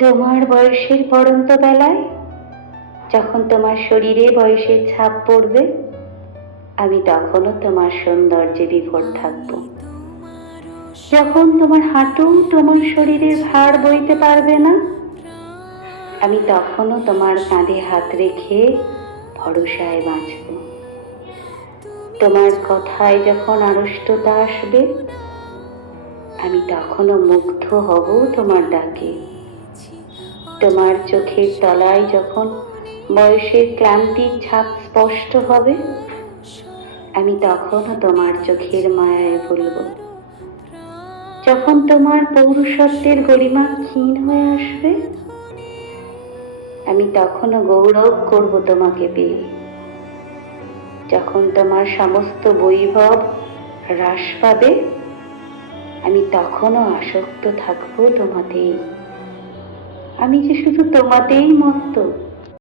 তোমার বয়সের পড়ন্ত বেলায়, যখন তোমার শরীরে বয়সের ছাপ পড়বে, আমি তখনও তোমার সৌন্দর্যে বিভোর থাকব। যখন তোমার হাঁটু তোমার শরীরের ভার বইতে পারবে না, আমি তখনও তোমার কাঁধে হাত রেখে ভরসায় বাঁচব। তোমার কথায় যখন আড়ষ্টতা আসবে, আমি তখনও মুগ্ধ হব তোমার ডাকে। তোমার চোখের তলায় যখন বয়সের ক্লান্তির ছাপ স্পষ্ট হবে, আমি তখনও তোমার চোখের মায়ায় ভুলব। যখন তোমার পৌরুষত্বের গরিমা ক্ষীণ হয়ে আসবে, আমি তখনও গৌরব করব তোমাকে পেয়ে। যখন তোমার সমস্ত বৈভব হ্রাস পাবে, আমি তখনও আসক্ত থাকব তোমাতেই। আমি যে শুধু তোমাতেই মত্ত